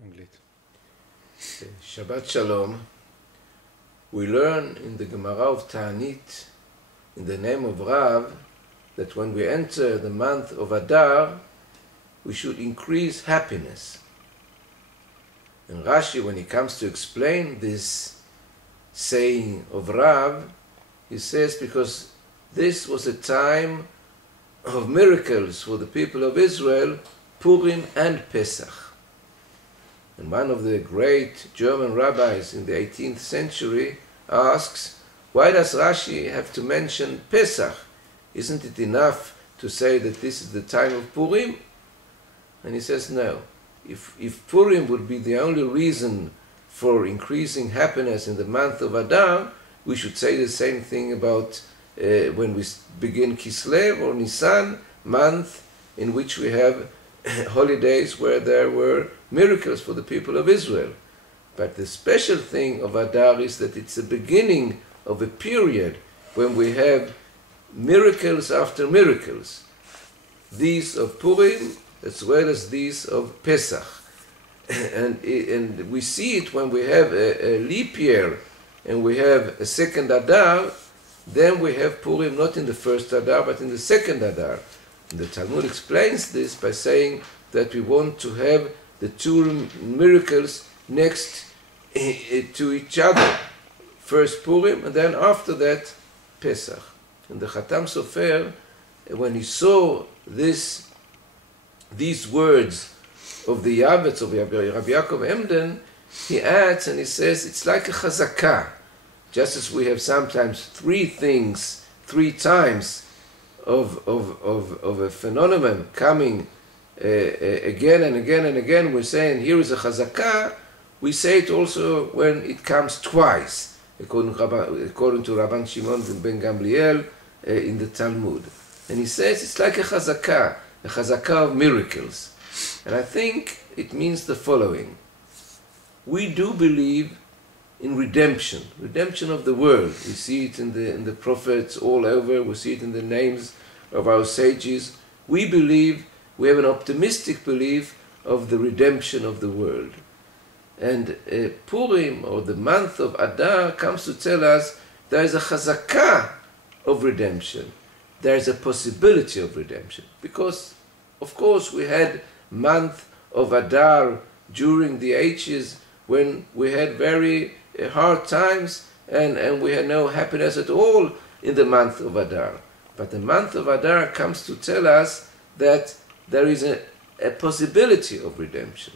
אנגלית. Shabbat Shalom. We learn in the Gemara of Ta'anit, in the name of Rav, that when we enter the month of Adar, we should increase happiness. And Rashi, when he comes to explain this saying of Rav, he says because this was a time of miracles for the people of Israel, Purim and Pesach. And one of the great German rabbis in the 18th century asks, why does Rashi have to mention Pesach? Isn't it enough to say that this is the time of Purim? And he says, no. If Purim would be the only reason for increasing happiness in the month of Adar, we should say the same thing about when we begin Kislev or Nisan, month in which we have holidays where there were miracles for the people of Israel. But the special thing of Adar is that it's the beginning of a period when we have miracles after miracles. These of Purim as well as these of Pesach. And we see it when we have a leap year and we have a second Adar, then we have Purim not in the first Adar but in the second Adar. And the Talmud explains this by saying that we want to have the two miracles next to each other. First Purim and then after that Pesach. And the Khatam Sofer, when he saw these words of the Yavetz of Rabbi Yaakov Emden, he adds and he says it's like a chazakah. Just as we have sometimes three things, three times of a phenomenon coming again and again and again, we're saying here is a chazakah, we say it also when it comes twice, according to Rabban Shimon ben Gamliel in the Talmud. And he says it's like a chazakah of miracles. And I think it means the following. We do believe in redemption of the world. We see it in the prophets all over, we see it in the names of our sages. We believe, we have an optimistic belief of the redemption of the world. And Purim, or the month of Adar, comes to tell us there is a chazakah of redemption. There is a possibility of redemption. Because, of course, we had month of Adar during the ages when we had very hard times and we had no happiness at all in the month of Adar. But the month of Adar comes to tell us that there is a possibility of redemption.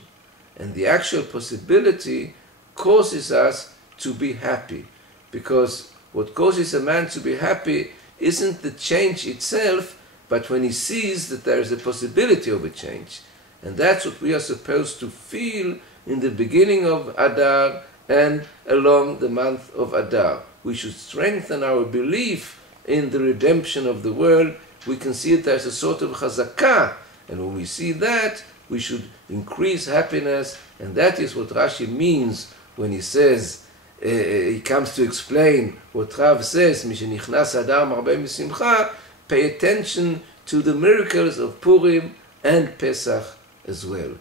And the actual possibility causes us to be happy. Because what causes a man to be happy isn't the change itself, but when he sees that there is a possibility of a change. And that's what we are supposed to feel in the beginning of Adar and along the month of Adar. We should strengthen our belief in the redemption of the world. We can see that there's a sort of chazakah, and when we see that, we should increase happiness, and that is what Rashi means when he says, he comes to explain what Rav says, Mishenichnas Adar Marbe Misimcha, pay attention to the miracles of Purim and Pesach as well.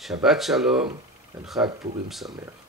Shabbat Shalom and Chag Purim Sameach.